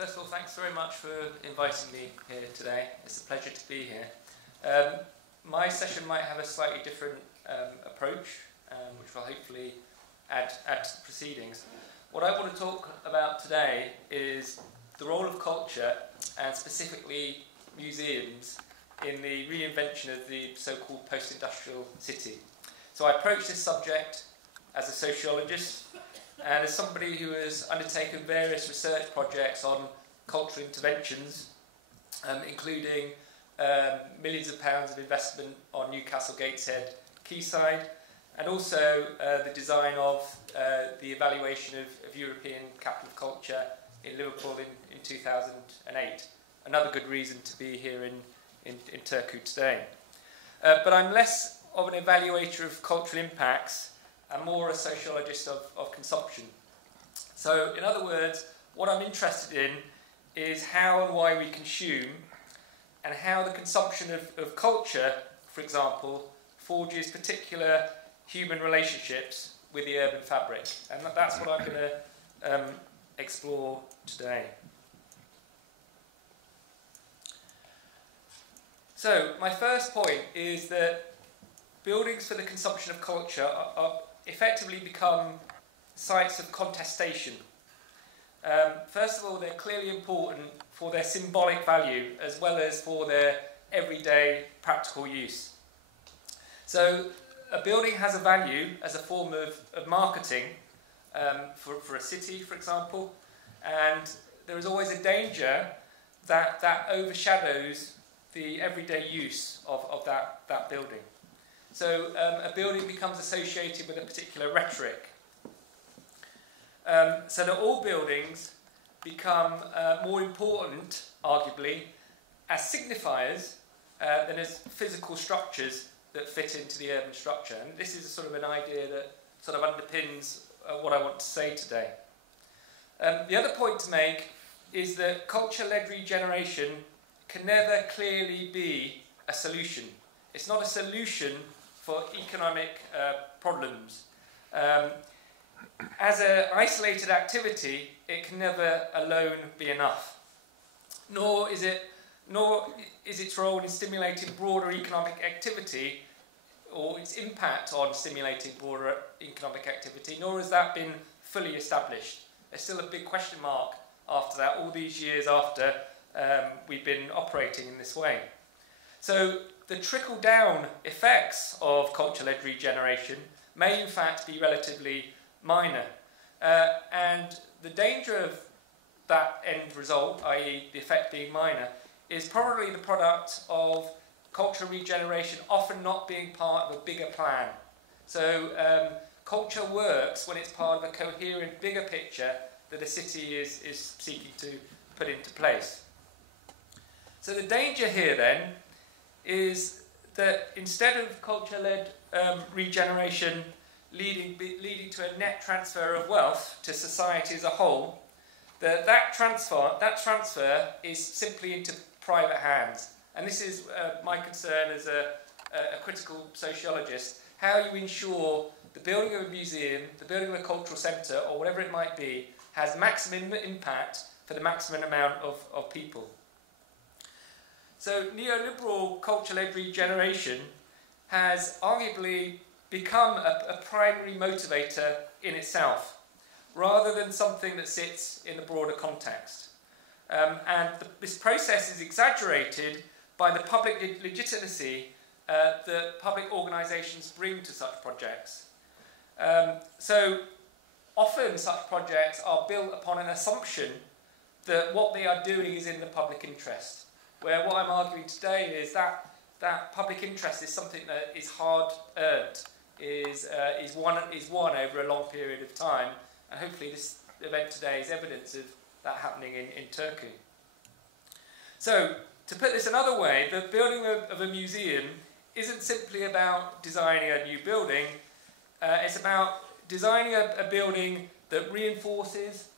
First of all, thanks very much for inviting me here today. It's a pleasure to be here. My session might have a slightly different approach, which will hopefully add to the proceedings. What I want to talk about today is the role of culture, and specifically museums, in the reinvention of the so-called post-industrial city. So I approach this subject as a sociologist and as somebody who has undertaken various research projects on cultural interventions, including millions of pounds of investment on Newcastle Gateshead quayside, and also the design of the evaluation of European capital of culture in Liverpool in 2008. Another good reason to be here in Turku today. But I'm less of an evaluator of cultural impacts and more a sociologist of consumption. So, in other words, what I'm interested in is how and why we consume, and how the consumption of culture, for example, forges particular human relationships with the urban fabric. And that's what I'm going to explore today. So, my first point is that buildings for the consumption of culture are effectively become sites of contestation. First of all, they're clearly important for their symbolic value as well as for their everyday practical use. So a building has a value as a form of marketing for a city, for example, and there is always a danger that overshadows the everyday use of that building. So a building becomes associated with a particular rhetoric. So that all buildings become more important, arguably, as signifiers than as physical structures that fit into the urban structure. And this is sort of an idea that sort of underpins what I want to say today. The other point to make is that culture-led regeneration can never clearly be a solution. It's not a solution for economic problems. As an isolated activity, it can never alone be enough. Nor is its role in stimulating broader economic activity, or its impact on stimulating broader economic activity, nor has that been fully established. There's still a big question mark after that, all these years after we've been operating in this way. So the trickle-down effects of culture-led regeneration may in fact be relatively minor. And the danger of that end result, i.e. the effect being minor, is probably the product of cultural regeneration often not being part of a bigger plan. So culture works when it's part of a coherent bigger picture that a city is seeking to put into place. So the danger here then is that instead of culture-led regeneration leading to a net transfer of wealth to society as a whole, that transfer is simply into private hands. And this is my concern as a critical sociologist, how you ensure the building of a museum, the building of a cultural centre, or whatever it might be, has maximum impact for the maximum amount of people. So neoliberal culture-led regeneration has arguably become a primary motivator in itself, rather than something that sits in the broader context. This process is exaggerated by the public legitimacy that public organisations bring to such projects. So often such projects are built upon an assumption that what they are doing is in the public interest, where what I'm arguing today is that public interest is something that is hard-earned, is won over a long period of time, and hopefully this event today is evidence of that happening in Turku. So, to put this another way, the building of a museum isn't simply about designing a new building, it's about designing a building that reinforces,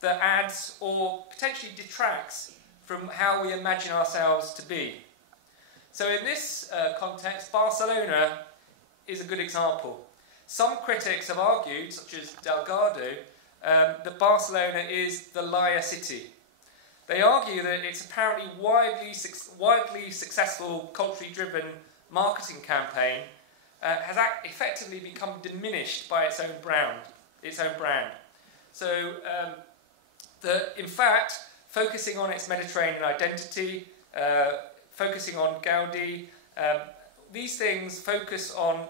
that adds, or potentially detracts from how we imagine ourselves to be. So in this context, Barcelona is a good example. Some critics have argued, such as Delgado, that Barcelona is the liar city. They argue that its apparently widely successful, culturally driven marketing campaign has effectively become diminished by its own brand. So that, in fact, focusing on its Mediterranean identity, focusing on Gaudi, these things focus on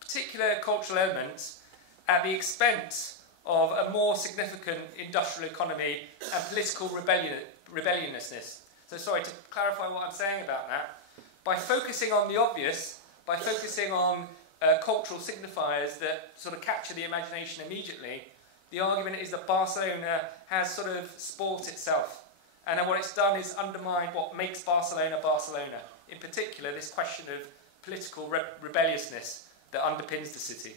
particular cultural elements at the expense of a more significant industrial economy and political rebelliousness. So sorry, to clarify what I'm saying about that, by focusing on the obvious, by focusing on cultural signifiers that sort of capture the imagination immediately, the argument is that Barcelona has sort of spoilt itself. And then what it's done is undermine what makes Barcelona Barcelona. In particular, this question of political rebelliousness that underpins the city.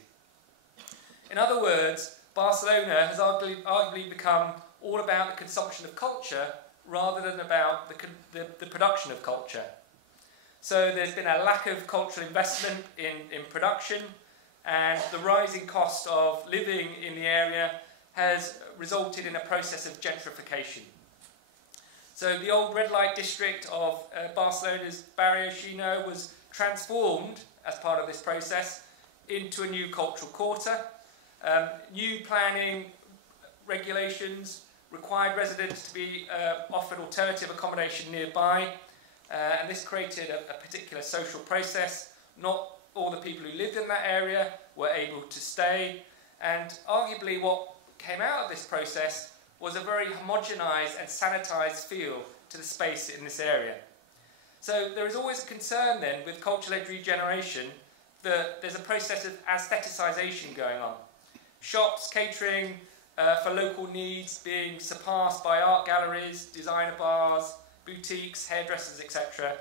In other words, Barcelona has arguably become all about the consumption of culture rather than about the production of culture. So there's been a lack of cultural investment in production, and the rising cost of living in the area has resulted in a process of gentrification. So the old red light district of Barcelona's Barrio Chino was transformed as part of this process into a new cultural quarter. New planning regulations required residents to be offered alternative accommodation nearby, and this created a particular social process. Not all the people who lived in that area were able to stay, and arguably what came out of this process was a very homogenised and sanitised feel to the space in this area. So there is always a concern then with culture-led regeneration that there's a process of aestheticisation going on. Shops, catering for local needs being surpassed by art galleries, designer bars, boutiques, hairdressers, etc.,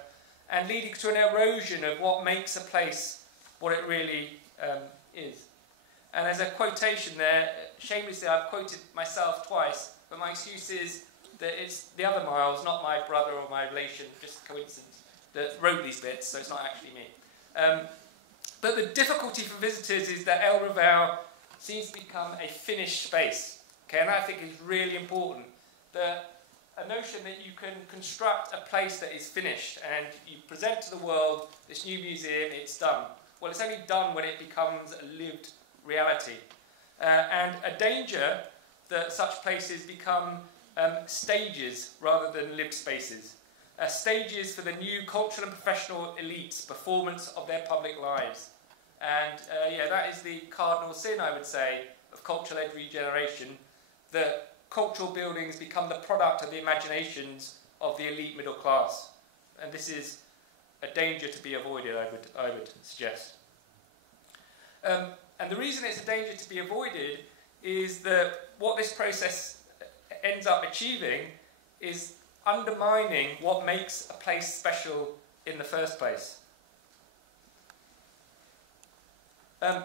and leading to an erosion of what makes a place what it really is. And there's a quotation there, shamelessly I've quoted myself twice, but my excuse is that it's the other Miles, not my brother or my relation, just coincidence, that wrote these bits, so it's not actually me. But the difficulty for visitors is that El Raval seems to become a finished space. Okay, and that I think is really important. A notion that you can construct a place that is finished and you present to the world this new museum, it's done. Well, it's only done when it becomes a lived reality. And a danger that such places become stages rather than lived spaces. Stages for the new cultural and professional elites' performance of their public lives. And yeah, that is the cardinal sin, I would say, of culture-led regeneration, that cultural buildings become the product of the imaginations of the elite middle class. And this is a danger to be avoided, I would suggest. And the reason it's a danger to be avoided is that what this process ends up achieving is undermining what makes a place special in the first place.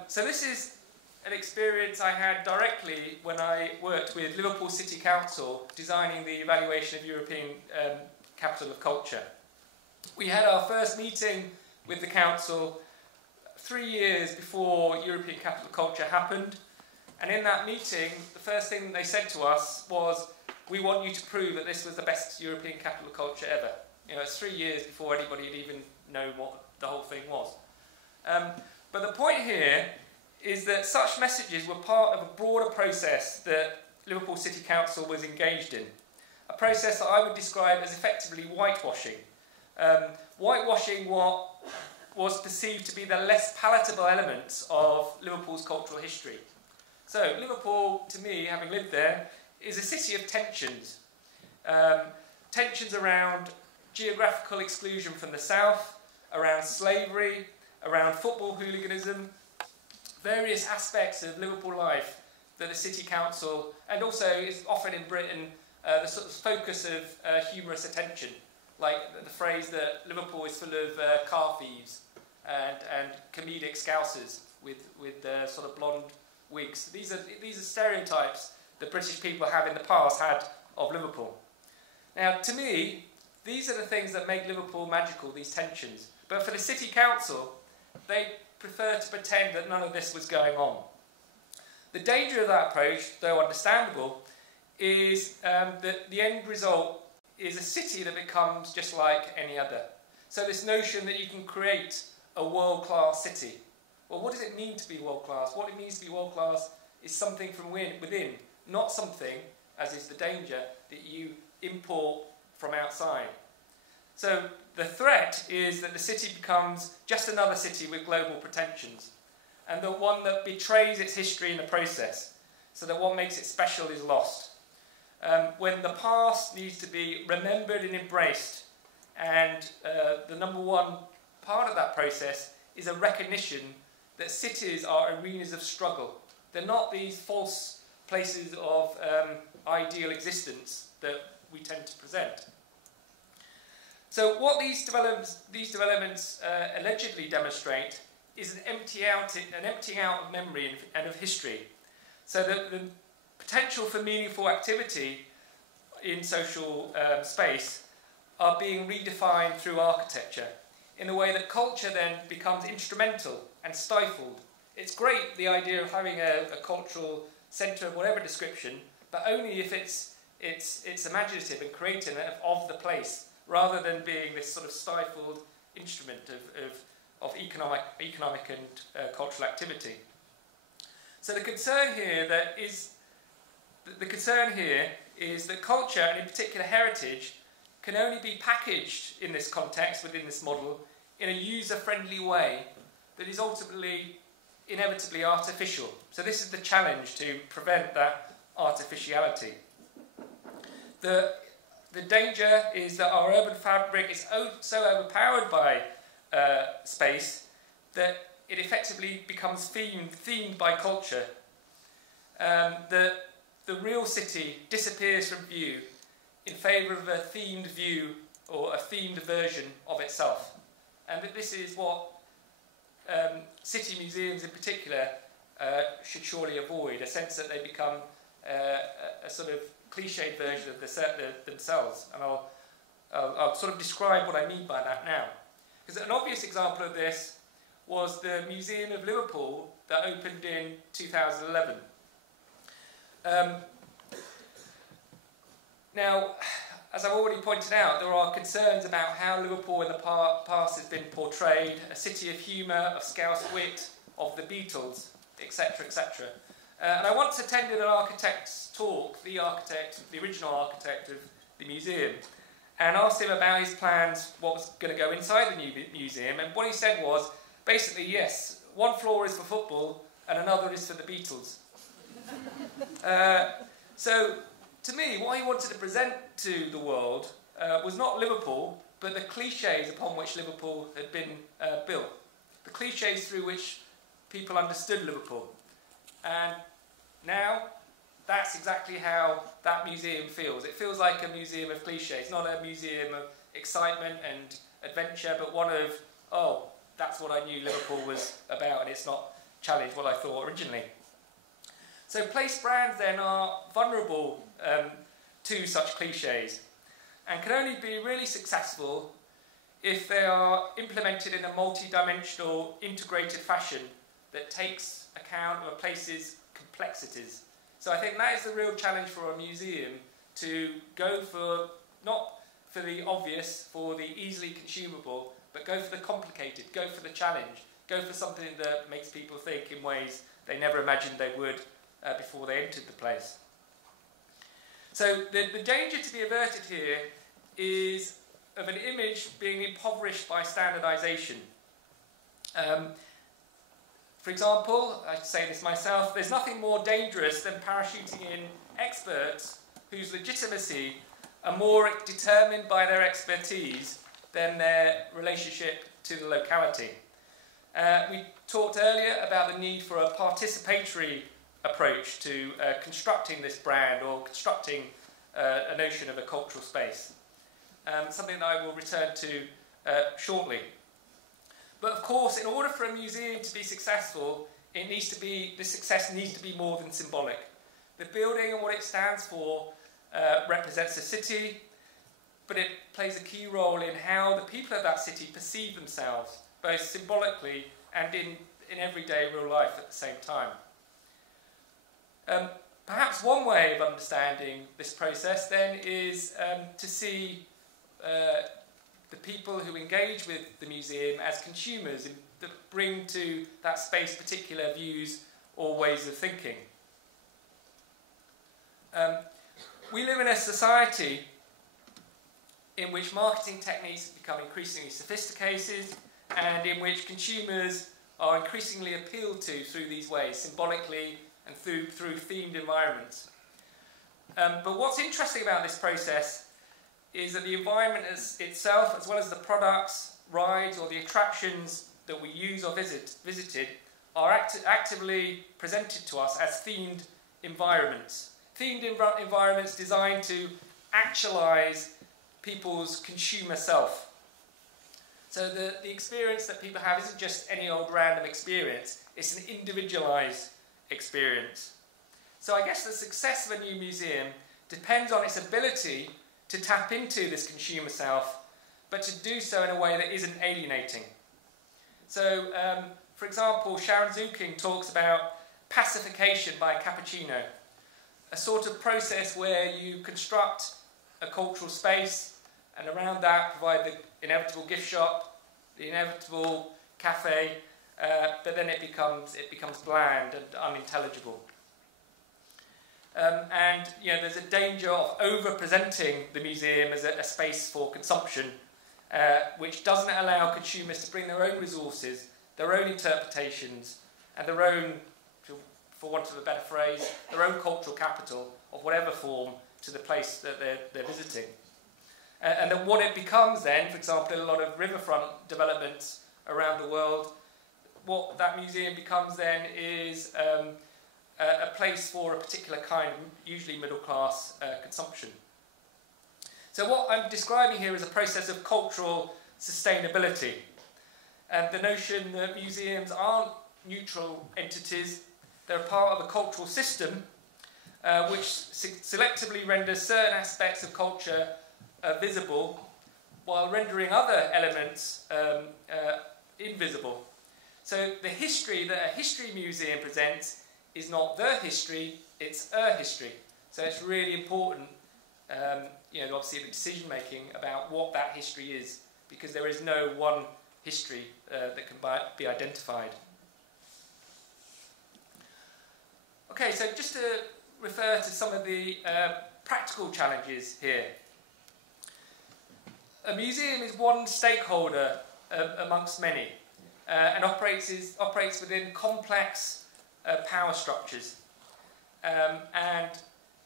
So this is an experience I had directly when I worked with Liverpool City Council designing the evaluation of European Capital of Culture. We had our first meeting with the council 3 years before European Capital of Culture happened, and in that meeting the first thing they said to us was, we want you to prove that this was the best European Capital of Culture ever. You know, it's 3 years before anybody had even known what the whole thing was. But the point here is that such messages were part of a broader process that Liverpool City Council was engaged in. A process that I would describe as effectively whitewashing. Whitewashing what was perceived to be the less palatable elements of Liverpool's cultural history. So Liverpool, to me, having lived there, is a city of tensions. Tensions around geographical exclusion from the south, around slavery, around football hooliganism, various aspects of Liverpool life that the City Council, and also is often in Britain, the sort of focus of humorous attention, like the phrase that Liverpool is full of car thieves and comedic scousers with sort of blonde wigs. These are stereotypes that British people have in the past had of Liverpool. Now, to me, these are the things that make Liverpool magical, these tensions. But for the City Council, they prefer to pretend that none of this was going on. The danger of that approach, though understandable, is that the end result is a city that becomes just like any other. So this notion that you can create a world-class city. Well, what does it mean to be world-class? What it means to be world-class is something from within, not something, as is the danger, that you import from outside. So the threat is that the city becomes just another city with global pretensions, and the one that betrays its history in the process, so that what makes it special is lost. When the past needs to be remembered and embraced, and the number one part of that process is a recognition that cities are arenas of struggle. They're not these false places of ideal existence that we tend to present. So what these developments allegedly demonstrate is an emptying out of memory and of history. So that the potential for meaningful activity in social space are being redefined through architecture in a way that culture then becomes instrumental and stifled. It's great, the idea of having a cultural centre of whatever description, but only if it's imaginative and creative of the place, rather than being this sort of stifled instrument of economic and cultural activity. So the concern here is that culture, and in particular heritage, can only be packaged in this context, within this model, in a user-friendly way that is ultimately, inevitably artificial. So this is the challenge, to prevent that artificiality. The danger is that our urban fabric is so overpowered by space that it effectively becomes themed by culture. The real city disappears from view in favour of a themed view or a themed version of itself. And that this is what city museums in particular should surely avoid, a sense that they become a sort of cliched version of themselves. And I'll sort of describe what I mean by that now. Because an obvious example of this was the Museum of Liverpool that opened in 2011. Now, as I've already pointed out, there are concerns about how Liverpool in the past has been portrayed, a city of humour, of Scouse wit, of the Beatles, etc., etc. And I once attended an architect's talk, the original architect of the museum, and asked him about his plans, what was going to go inside the new museum, and what he said was, basically, yes, one floor is for football and another is for the Beatles. So, to me, what he wanted to present to the world was not Liverpool, but the cliches upon which Liverpool had been built. The cliches through which people understood Liverpool. And now, that's exactly how that museum feels. It feels like a museum of cliches, not a museum of excitement and adventure, but one of, oh, that's what I knew Liverpool was about, and it's not challenged what I thought originally. So place brands then are vulnerable to such cliches, and can only be really successful if they are implemented in a multi-dimensional, integrated fashion that takes account of a place's complexities. So I think that is the real challenge for a museum, to go for, not for the obvious, for the easily consumable, but go for the complicated, go for the challenge, go for something that makes people think in ways they never imagined they would before they entered the place. So the danger to be averted here is of an image being impoverished by standardisation. For example, I say this myself, there's nothing more dangerous than parachuting in experts whose legitimacy are more determined by their expertise than their relationship to the locality. We talked earlier about the need for a participatory approach to constructing this brand, or constructing a notion of a cultural space. Something that I will return to shortly. But of course, in order for a museum to be successful, this success needs to be more than symbolic. The building and what it stands for represents a city, but it plays a key role in how the people of that city perceive themselves, both symbolically and in everyday real life at the same time. Perhaps one way of understanding this process then is to see the people who engage with the museum as consumers that bring to that space particular views or ways of thinking. We live in a society in which marketing techniques have become increasingly sophisticated and in which consumers are increasingly appealed to through these ways, symbolically and through themed environments. But what's interesting about this process is that the environment itself, as well as the products, rides or the attractions that we use or visited, are actively presented to us as themed environments. Themed environments designed to actualize people's consumer self. So the experience that people have isn't just any old random experience, it's an individualized experience. So I guess the success of a new museum depends on its ability to tap into this consumer self, but to do so in a way that isn't alienating. So, for example, Sharon Zuking talks about pacification by cappuccino, a sort of process where you construct a cultural space and around that provide the inevitable gift shop, the inevitable cafe, but then it becomes bland and unintelligible. And there's a danger of over-presenting the museum as a space for consumption, which doesn't allow consumers to bring their own resources, their own interpretations, and their own, for want of a better phrase, their own cultural capital of whatever form to the place that they're visiting. And then what it becomes then, for example, in a lot of riverfront developments around the world, what that museum becomes then is a place for a particular kind of, usually middle-class consumption. So what I'm describing here is a process of cultural sustainability. And the notion that museums aren't neutral entities, they're part of a cultural system which selectively renders certain aspects of culture visible while rendering other elements invisible. So the history that a history museum presents is not the history, it's a history. So it's really important, obviously the decision making about what that history is, because there is no one history that can be identified. Okay, so just to refer to some of the practical challenges here. A museum is one stakeholder amongst many and operates within complex power structures. And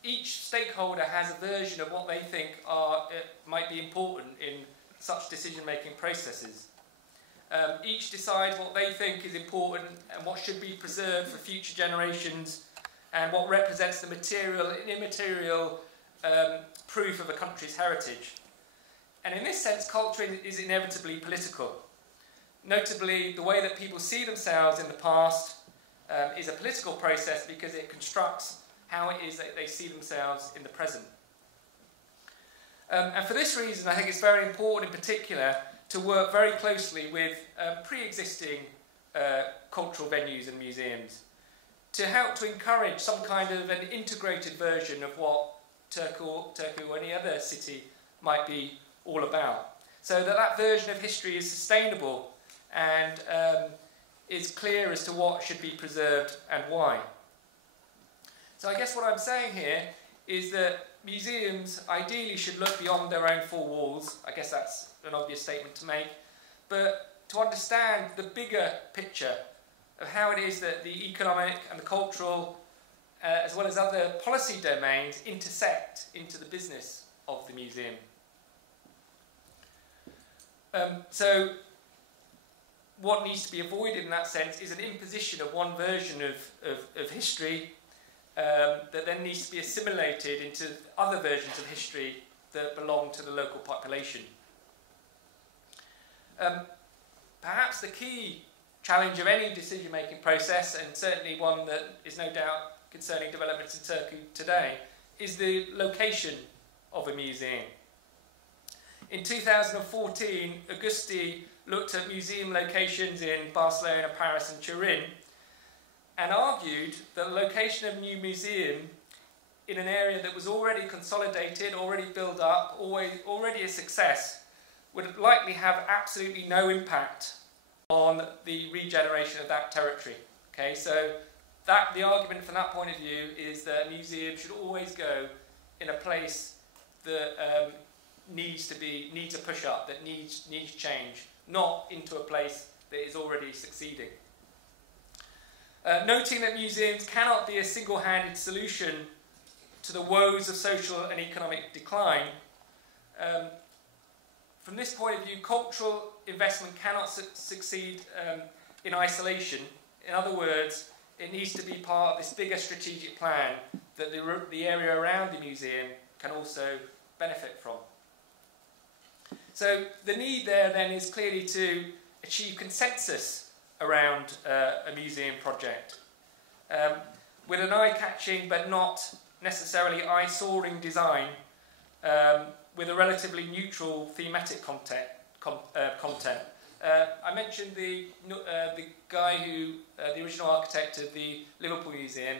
each stakeholder has a version of what they think might be important in such decision-making processes. Each decides what they think is important and what should be preserved for future generations and what represents the material and immaterial proof of a country's heritage. And in this sense, culture is inevitably political. Notably, the way that people see themselves in the past is a political process because it constructs how it is that they see themselves in the present. And for this reason, I think it's very important in particular to work very closely with pre-existing cultural venues and museums to help to encourage some kind of an integrated version of what Turku or any other city might be all about. So that version of history is sustainable and is clear as to what should be preserved and why. So I guess what I'm saying here is that museums ideally should look beyond their own four walls. I guess that's an obvious statement to make. But to understand the bigger picture of how it is that the economic and the cultural, as well as other policy domains, intersect into the business of the museum. So what needs to be avoided in that sense is an imposition of one version of history that then needs to be assimilated into other versions of history that belong to the local population. Perhaps the key challenge of any decision-making process, and certainly one that is no doubt concerning developments in Turku today, is the location of a museum. In 2014, Augusti looked at museum locations in Barcelona, Paris and Turin and argued that the location of a new museum in an area that was already consolidated, already built up, already a success, would likely have absolutely no impact on the regeneration of that territory. Okay, so the argument from that point of view is that a museum should always go in a place that needs a push up, that needs change, not into a place that is already succeeding. Noting that museums cannot be a single-handed solution to the woes of social and economic decline, from this point of view, cultural investment cannot succeed in isolation. In other words, it needs to be part of this bigger strategic plan that the area around the museum can also benefit from. So the need there then is clearly to achieve consensus around a museum project with an eye-catching but not necessarily eye-soaring design, with a relatively neutral thematic content. I mentioned the guy who, the original architect of the Liverpool Museum.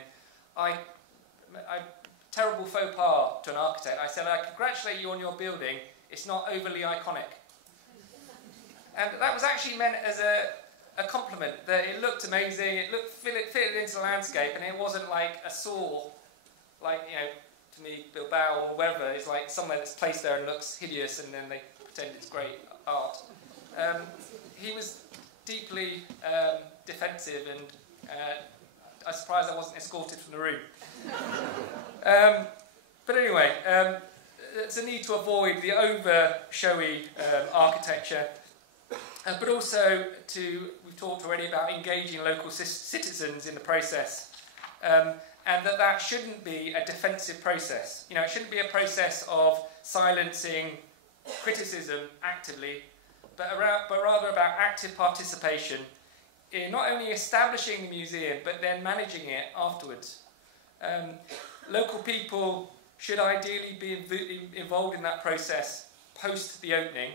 Terrible faux pas to an architect. I said, I congratulate you on your building. It's not overly iconic. And that was actually meant as a compliment, that it looked amazing, it fitted into the landscape, and it wasn't like a saw, like, you know, to me, Bilbao or wherever, is like somewhere that's placed there and looks hideous, and then they pretend it's great art. He was deeply defensive, and I'm surprised I wasn't escorted from the room. But anyway, there's a need to avoid the over-showy architecture, but also we've talked already about engaging local citizens in the process, and that shouldn't be a defensive process. You know, it shouldn't be a process of silencing criticism actively, but rather about active participation in not only establishing the museum, but then managing it afterwards. Local people should ideally be involved in that process post the opening.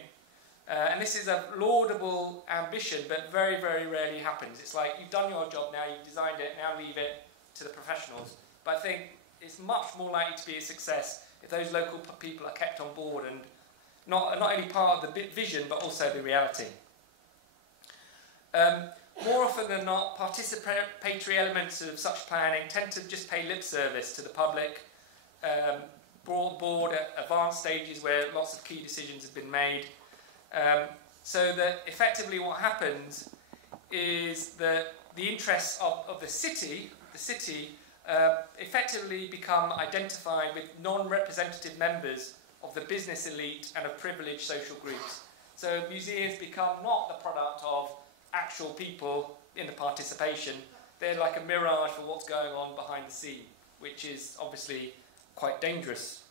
And this is a laudable ambition, but very, very rarely happens. It's like, you've done your job now, you've designed it, now leave it to the professionals. But I think it's much more likely to be a success if those local people are kept on board and not only part of the vision, but also the reality. More often than not, participatory elements of such planning tend to just pay lip service to the public, brought board at advanced stages where lots of key decisions have been made. So that effectively what happens is that the interests of the city effectively become identified with non-representative members of the business elite and of privileged social groups. So museums become not the product of actual people in the participation. They're like a mirage for what's going on behind the scene, which is obviously quite dangerous.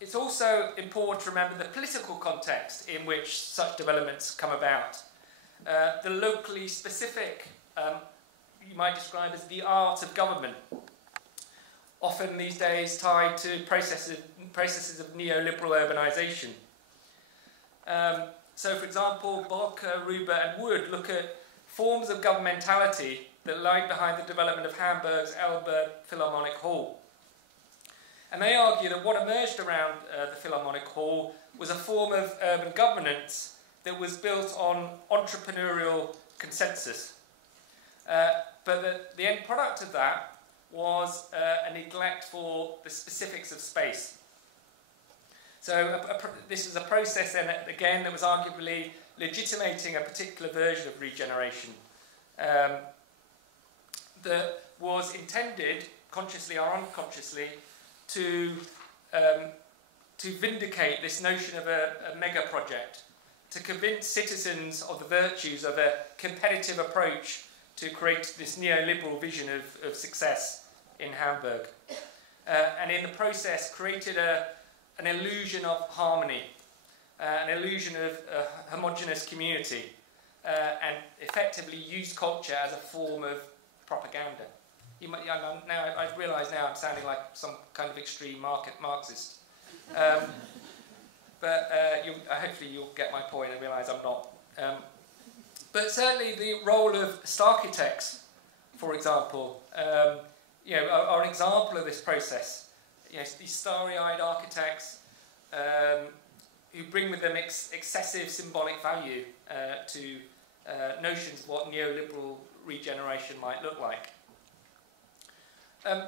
It's also important to remember the political context in which such developments come about. The locally specific, you might describe as the art of government, often these days tied to processes of neoliberal urbanisation. So, for example, Bolker, Ruber and Wood look at forms of governmentality that lie behind the development of Hamburg's Elbe Philharmonic Hall. And they argue that what emerged around the Philharmonic Hall was a form of urban governance that was built on entrepreneurial consensus. But the end product of that was a neglect for the specifics of space. So this was a process, then, again, that was arguably legitimating a particular version of regeneration that was intended, consciously or unconsciously, to vindicate this notion of a mega project, to convince citizens of the virtues of a competitive approach to create this neoliberal vision of success in Hamburg. And in the process created an illusion of harmony, an illusion of a homogeneous community, and effectively used culture as a form of propaganda. I realise now I'm sounding like some kind of extreme Marxist. But hopefully you'll get my point and realise I'm not. But certainly the role of architects, for example, are an example of this process. These starry-eyed architects who bring with them excessive symbolic value to notions of what neoliberal regeneration might look like.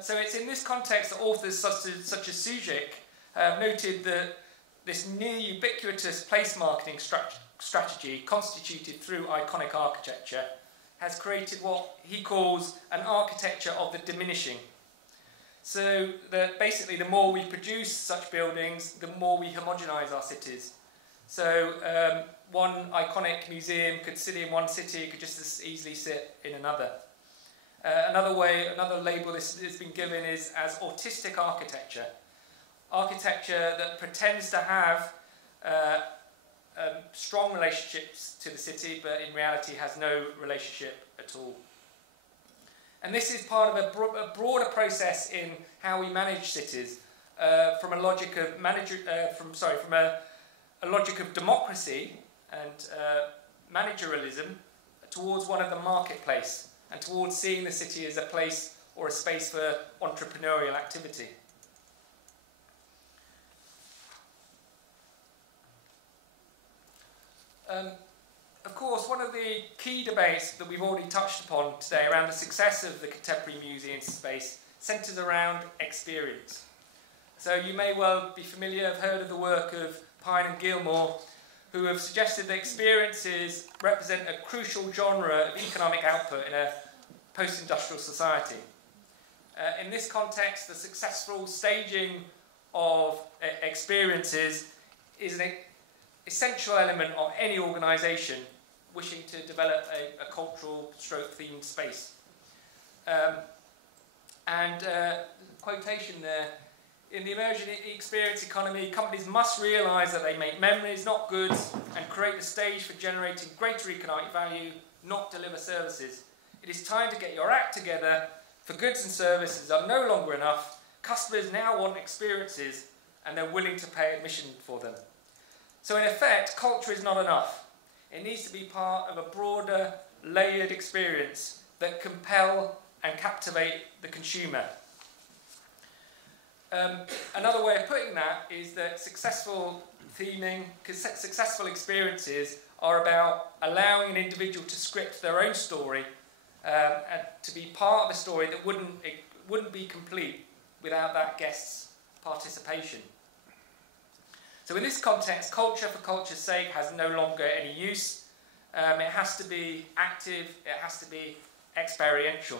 So it's in this context that authors such as Sujic have noted that this near ubiquitous place marketing strategy constituted through iconic architecture has created what he calls an architecture of the diminishing. So that basically the more we produce such buildings, the more we homogenise our cities. So one iconic museum could sit in one city, could just as easily sit in another. Another label this has been given is as autistic architecture. Architecture that pretends to have strong relationships to the city, but in reality has no relationship at all. And this is part of a broader process in how we manage cities, from a logic of a logic of democracy and managerialism towards one of the marketplace, and towards seeing the city as a place or a space for entrepreneurial activity. Of course, one of the key debates that we've already touched upon today around the success of the contemporary museum space centres around experience. So you may well be familiar, have heard of the work of Pine and Gilmore, who have suggested that experiences represent a crucial genre of economic output in a post-industrial society. In this context, the successful staging of experiences is an essential element of any organisation wishing to develop a cultural themed space. Quotation there, in the emerging experience economy, companies must realise that they make memories, not goods, and create a stage for generating greater economic value, not deliver services. It is time to get your act together, for goods and services are no longer enough. Customers now want experiences, and they're willing to pay admission for them. So in effect, culture is not enough. It needs to be part of a broader, layered experience that compel and captivate the consumer. Another way of putting that is that successful theming, successful experiences are about allowing an individual to script their own story and to be part of a story that wouldn't be complete without that guest's participation. So in this context, culture for culture's sake has no longer any use. It has to be active, it has to be experiential.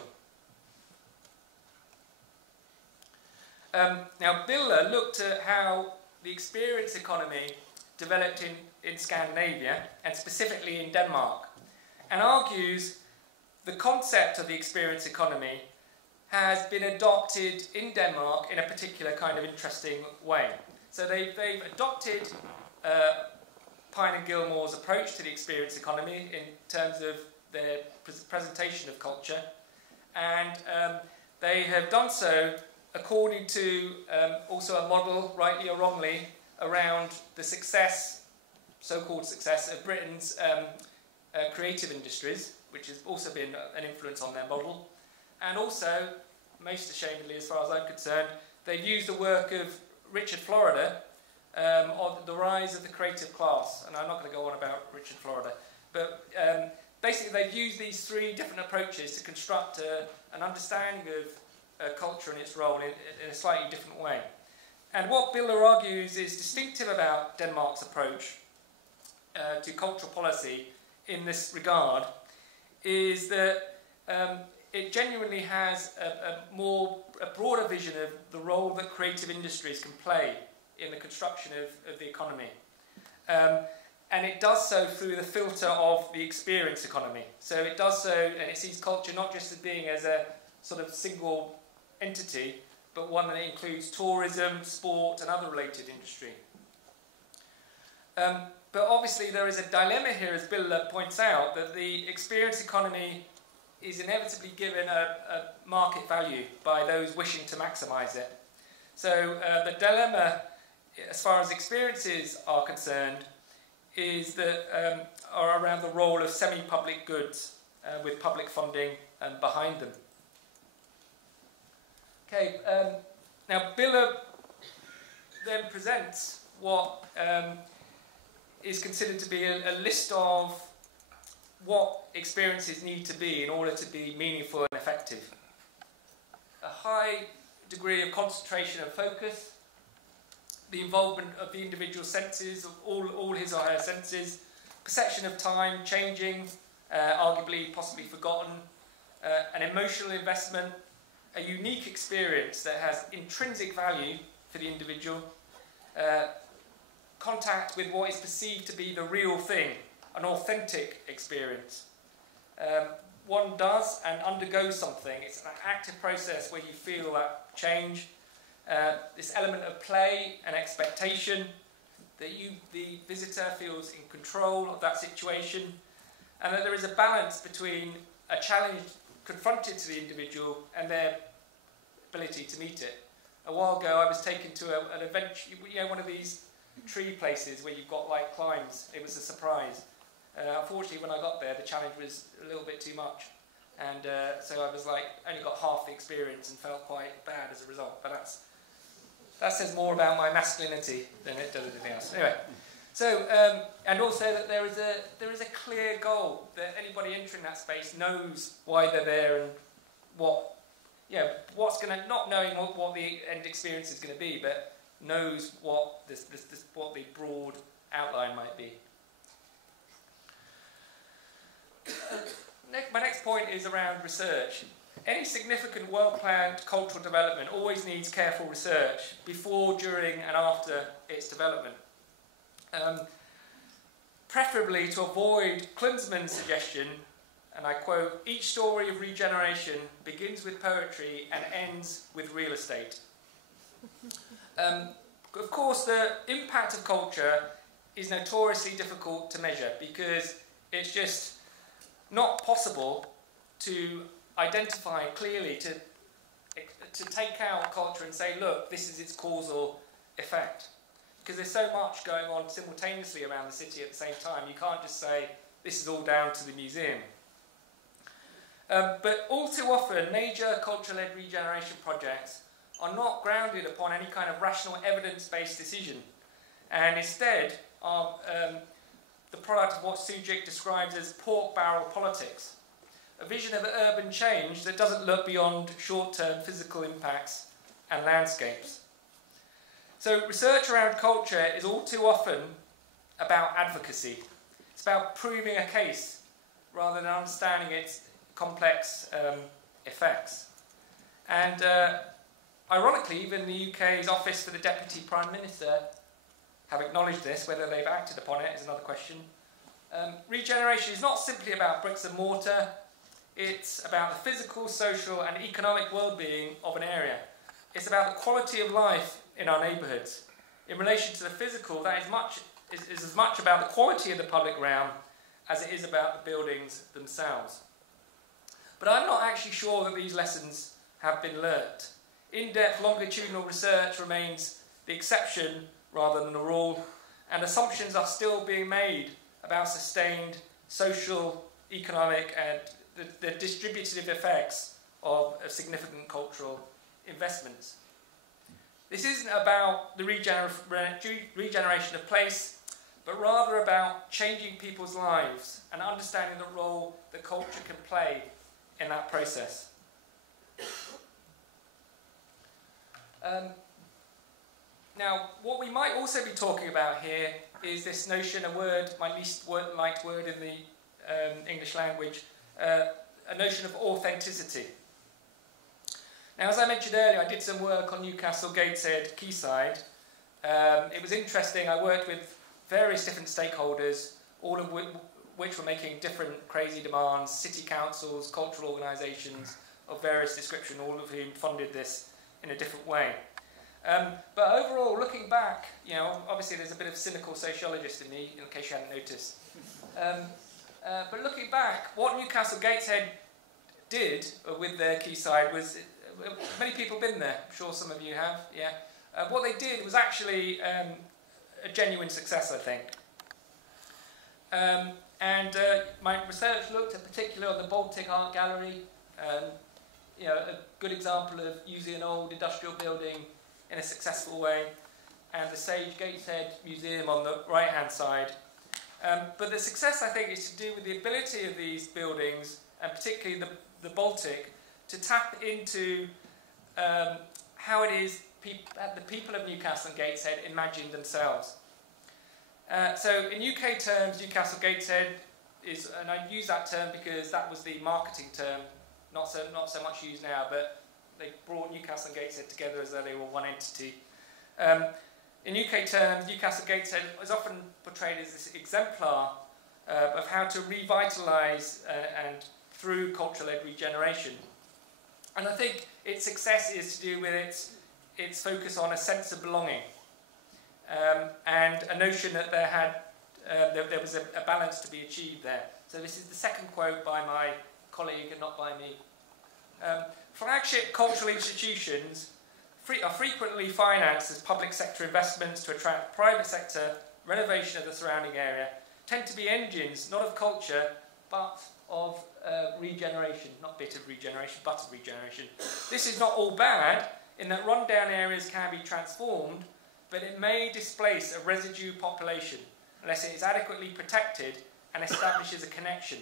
Now, Biller looked at how the experience economy developed in Scandinavia, and specifically in Denmark, and argues the concept of the experience economy has been adopted in Denmark in a particular kind of interesting way. So they've adopted Pine and Gilmore's approach to the experience economy in terms of their presentation of culture, and they have done so according to also a model, rightly or wrongly, around the success, so-called success, of Britain's creative industries, which has also been an influence on their model. And also, most ashamedly as far as I'm concerned, they've used the work of Richard Florida on the rise of the creative class. And I'm not going to go on about Richard Florida, but basically they've used these three different approaches to construct an understanding of culture and its role in a slightly different way. And what Biller argues is distinctive about Denmark's approach to cultural policy in this regard is that it genuinely has a broader vision of the role that creative industries can play in the construction of the economy. And it does so through the filter of the experience economy. So it does so, and it sees culture not just as being as a sort of single entity, but one that includes tourism, sport, and other related industry. But obviously there is a dilemma here, as Biller points out, that the experience economy is inevitably given a market value by those wishing to maximise it. So the dilemma, as far as experiences are concerned, is that are around the role of semi-public goods with public funding behind them. Okay, now Biller then presents what is considered to be a list of what experiences need to be in order to be meaningful and effective. A high degree of concentration and focus, the involvement of the individual senses, of all his or her senses, perception of time changing, arguably possibly forgotten, an emotional investment, a unique experience that has intrinsic value for the individual, contact with what is perceived to be the real thing, an authentic experience. One does and undergoes something. It's an active process where you feel that change. This element of play and expectation, that you, the visitor, feels in control of that situation, and that there is a balance between a challenge confronted to the individual and their ability to meet it. A while ago I was taken to an adventure, one of these tree places where you've got like climbs. It was a surprise. Unfortunately, when I got there, the challenge was a little bit too much, and so I was like, only got half the experience and felt quite bad as a result. But that says more about my masculinity than it does anything else. Anyway, so and also that there is a clear goal, that anybody entering that space knows why they're there and what's going to, not knowing what the end experience is going to be, but knows what what the broad outline might be. My next point is around research. Any significant, well-planned cultural development always needs careful research before, during, and after its development. Preferably to avoid Klinsmann's suggestion, and I quote, "Each story of regeneration begins with poetry and ends with real estate." Of course, the impact of culture is notoriously difficult to measure because it's just not possible to identify clearly, to take out culture and say, look, this is its causal effect. Because there's so much going on simultaneously around the city at the same time, you can't just say, this is all down to the museum. But all too often, major culture-led regeneration projects are not grounded upon any kind of rational evidence-based decision, and instead are the product of what Sujic describes as pork barrel politics, a vision of urban change that doesn't look beyond short-term physical impacts and landscapes. So research around culture is all too often about advocacy. It's about proving a case rather than understanding its complex effects. And ironically, even the UK's Office for the Deputy Prime Minister have acknowledged this. Whether they've acted upon it is another question. Regeneration is not simply about bricks and mortar. It's about the physical, social and economic well-being of an area. It's about the quality of life in our neighbourhoods. In relation to the physical, that is as much about the quality of the public realm as it is about the buildings themselves. But I'm not actually sure that these lessons have been learnt. In-depth longitudinal research remains the exception rather than the rule, and assumptions are still being made about sustained social, economic and the distributive effects of significant cultural investments. This isn't about the regeneration of place, but rather about changing people's lives and understanding the role that culture can play in that process. Now, what we might also be talking about here is this notion, my least liked word in the English language, a notion of authenticity. Now, as I mentioned earlier, I did some work on Newcastle Gateshead quayside. It was interesting. I worked with various different stakeholders, all of which were making different crazy demands, city councils, cultural organisations of various description, all of whom funded this in a different way. But overall, looking back, obviously there's a bit of cynical sociologist in me, in case you hadn't noticed. But looking back, what Newcastle Gateshead did with their quayside was, many people have been there, I'm sure some of you have, yeah. What they did was actually a genuine success, I think. My research looked in particular on the Baltic Art Gallery. a good example of using an old industrial building in a successful way, and the Sage Gateshead Museum on the right-hand side. But the success, I think, is to do with the ability of these buildings, and particularly the Baltic, to tap into how it is the people of Newcastle and Gateshead imagine themselves. So in UK terms, Newcastle Gateshead is, and I use that term because that was the marketing term, not so much used now, but they brought Newcastle and Gateshead together as though they were one entity. In UK terms, Newcastle Gateshead is often portrayed as this exemplar of how to revitalise and through cultural-led regeneration. And I think its success is to do with its focus on a sense of belonging and a notion that there was a balance to be achieved there. So this is the second quote by my colleague and not by me. Flagship cultural institutions are frequently financed as public sector investments to attract private sector renovation of the surrounding area, tend to be engines not of culture but of regeneration, not bit of regeneration but of regeneration. This is not all bad in that rundown areas can be transformed, but it may displace a residue population unless it is adequately protected and establishes a connection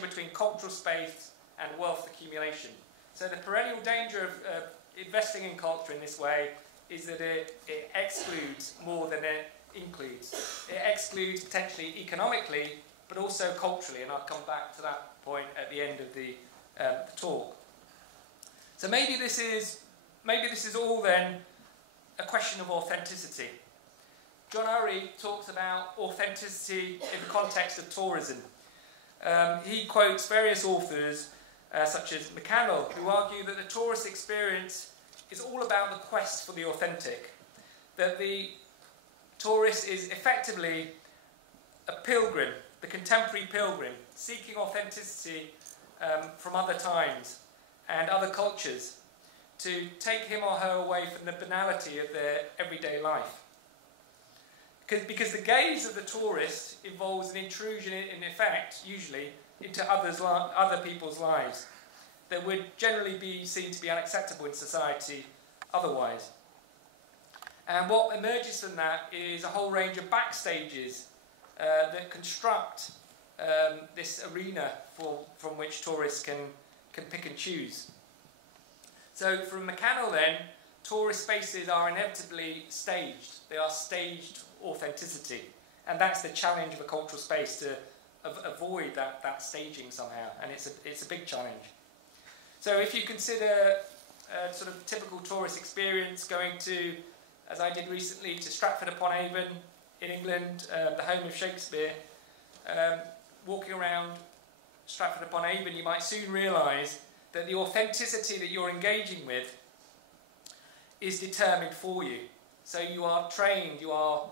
between cultural space and wealth accumulation. So the perennial danger of investing in culture in this way is that it excludes more than it includes. It excludes potentially economically, but also culturally, and I'll come back to that point at the end of the talk. So maybe this is all then a question of authenticity. John Urry talks about authenticity in the context of tourism. He quotes various authors, such as McCannell, who argue that the tourist experience is all about the quest for the authentic, that the tourist is effectively a pilgrim, the contemporary pilgrim, seeking authenticity from other times and other cultures to take him or her away from the banality of their everyday life. Because the gaze of the tourist involves an intrusion, in effect, usually, into other people's lives that would generally be seen to be unacceptable in society otherwise. And what emerges from that is a whole range of backstages that construct this arena from which tourists can pick and choose. So from McCannell then, tourist spaces are inevitably staged. They are staged authenticity. And that's the challenge of a cultural space, to avoid that staging somehow. And it's a big challenge. So if you consider a sort of typical tourist experience going to, as I did recently, to Stratford-upon-Avon in England, the home of Shakespeare, walking around Stratford-upon-Avon, you might soon realise that the authenticity that you're engaging with is determined for you. So you are trained, you are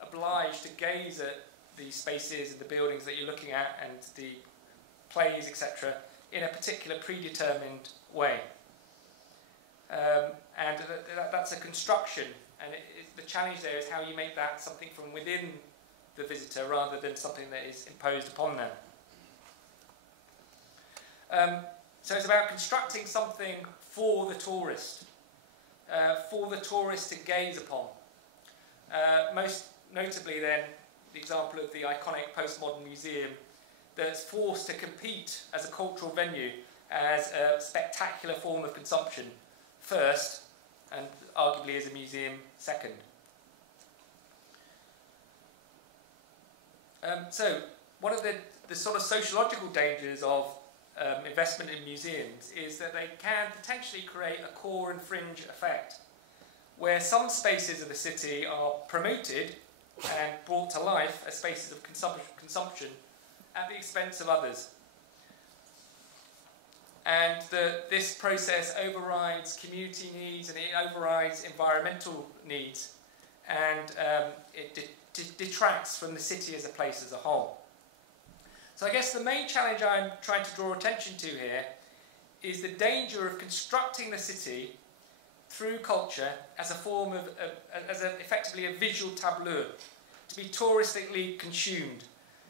obliged to gaze at the spaces and the buildings that you're looking at and the plays, etc., in a particular predetermined way. And that's a construction, and the challenge there is how you make that something from within the visitor rather than something that is imposed upon them. So it's about constructing something for the tourist to gaze upon. Most notably then, the example of the iconic postmodern museum that's forced to compete as a cultural venue, as a spectacular form of consumption first, and arguably as a museum second. So one of the sort of sociological dangers of investment in museums is that they can potentially create a core and fringe effect, where some spaces of the city are promoted and brought to life as spaces of consumption at the expense of others. And this process overrides community needs and it overrides environmental needs, and it detracts from the city as a place as a whole. So I guess the main challenge I'm trying to draw attention to here is the danger of constructing the city through culture as a form of, effectively a visual tableau, to be touristically consumed,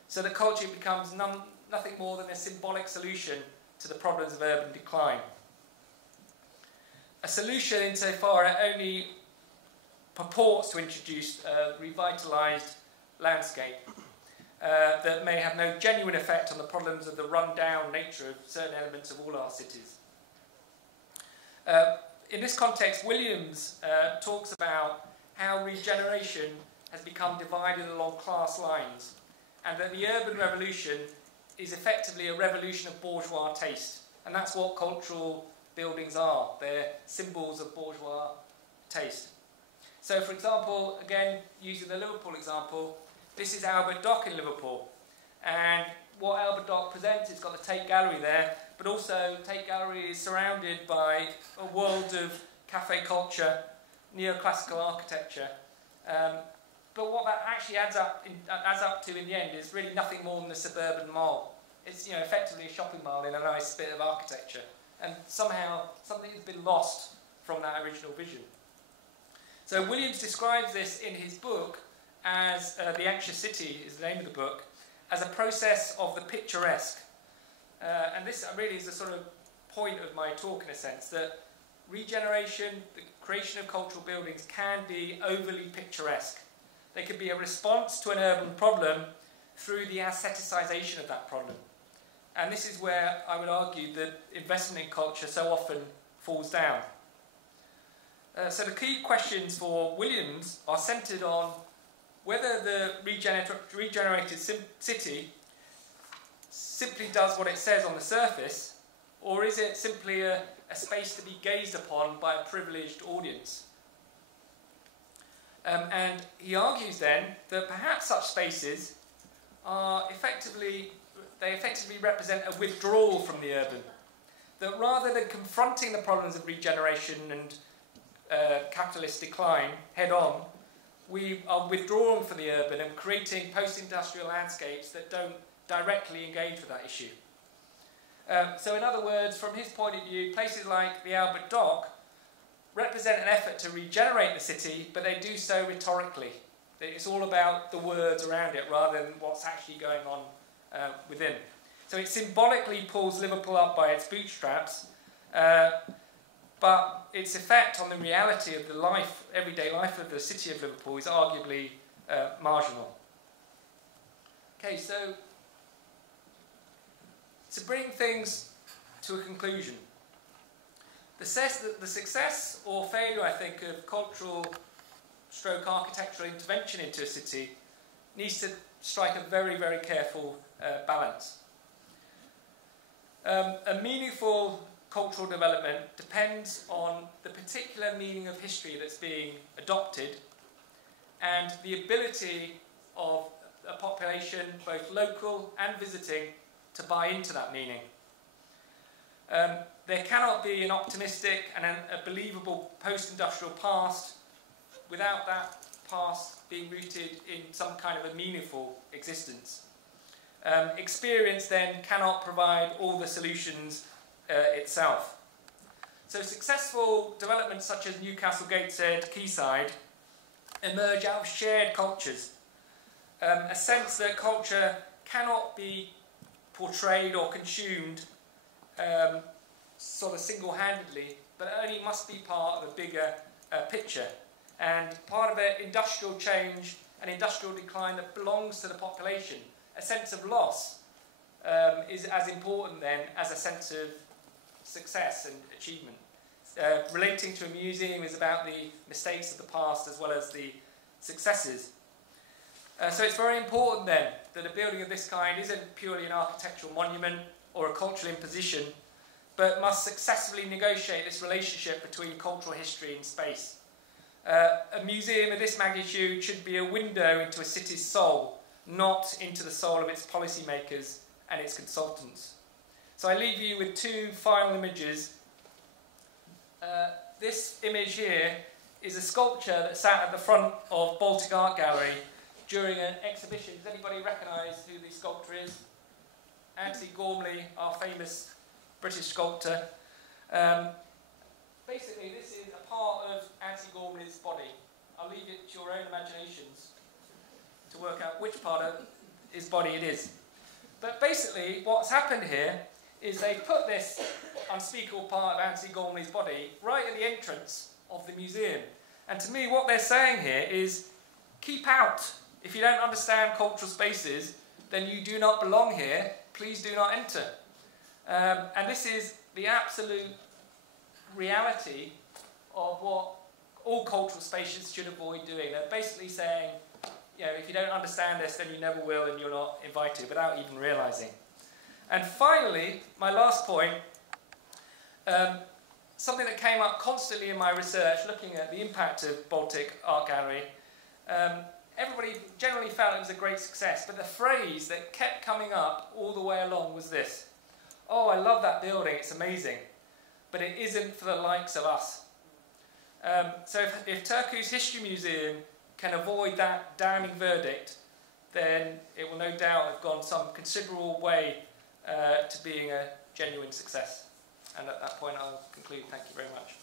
so that culture becomes nothing more than a symbolic solution to the problems of urban decline. a solution insofar it only purports to introduce a revitalised landscape that may have no genuine effect on the problems of the run-down nature of certain elements of all our cities. In this context, Williams talks about how regeneration has become divided along class lines, and that the urban revolution is effectively a revolution of bourgeois taste. And that's what cultural buildings are. They're symbols of bourgeois taste. So, for example, again, using the Liverpool example, this is Albert Dock in Liverpool. And what Albert Dock presents, it's got the Tate Gallery there, but also Tate Gallery is surrounded by a world of cafe culture, neoclassical architecture. But what that actually adds up to in the end is really nothing more than a suburban mall. It's, effectively a shopping mall in a nice bit of architecture. And somehow something has been lost from that original vision. So Williams describes this in his book as, The Anxious City is the name of the book, as a process of the picturesque. And this really is the sort of point of my talk in a sense, that regeneration, the creation of cultural buildings can be overly picturesque. They can be a response to an urban problem through the aestheticization of that problem. And this is where I would argue that investment in culture so often falls down. So the key questions for Williams are centred on whether the regenerated city simply does what it says on the surface, or is it simply a space to be gazed upon by a privileged audience? And he argues then that perhaps such spaces are effectively represent a withdrawal from the urban. That rather than confronting the problems of regeneration and capitalist decline head on, we are withdrawing from the urban and creating post-industrial landscapes that don't directly engage with that issue. So in other words, from his point of view, places like the Albert Dock represent an effort to regenerate the city, but they do so rhetorically. It's all about the words around it rather than what's actually going on within. So it symbolically pulls Liverpool up by its bootstraps, but its effect on the reality of the life, everyday life of the city of Liverpool is arguably marginal. Okay, so to bring things to a conclusion, the success or failure, I think, of cultural stroke architectural intervention into a city needs to strike a very, very careful balance. A meaningful cultural development depends on the particular meaning of history that's being adopted and the ability of a population, both local and visiting, to buy into that meaning. There cannot be an optimistic and a believable post-industrial past without that past being rooted in some kind of a meaningful existence. Experience then cannot provide all the solutions itself. So successful developments such as Newcastle, Gateshead, Quayside emerge out of shared cultures. A sense that culture cannot be portrayed or consumed sort of single-handedly, but only must be part of a bigger picture. And part of an industrial change, an industrial decline that belongs to the population. A sense of loss is as important then as a sense of success and achievement. Relating to a museum is about the mistakes of the past as well as the successes. So it's very important then that a building of this kind isn't purely an architectural monument or a cultural imposition, but must successfully negotiate this relationship between cultural history and space. A museum of this magnitude should be a window into a city's soul, not into the soul of its policymakers and its consultants. So I leave you with two final images. This image here is a sculpture that sat at the front of Baltic Art Gallery during an exhibition. Does anybody recognise who the sculptor is? Anthony Gormley, our famous British sculptor. Basically, this is a part of Anthony Gormley's body. I'll leave it to your own imaginations to work out which part of his body it is. But basically, what's happened here is they put this unspeakable part of Anthony Gormley's body right at the entrance of the museum. And to me, what they're saying here is, keep out. If you don't understand cultural spaces, then you do not belong here. Please do not enter. And this is the absolute reality of what all cultural spaces should avoid doing. They're basically saying, you know, if you don't understand this, then you never will, and you're not invited, without even realising. And finally, my last point, something that came up constantly in my research, looking at the impact of Baltic Art Gallery. Everybody generally felt it was a great success, but the phrase that kept coming up all the way along was this: oh, I love that building, it's amazing, but it isn't for the likes of us. So if Turku's History Museum can avoid that damning verdict, then it will no doubt have gone some considerable way to being a genuine success. And at that point I'll conclude. Thank you very much.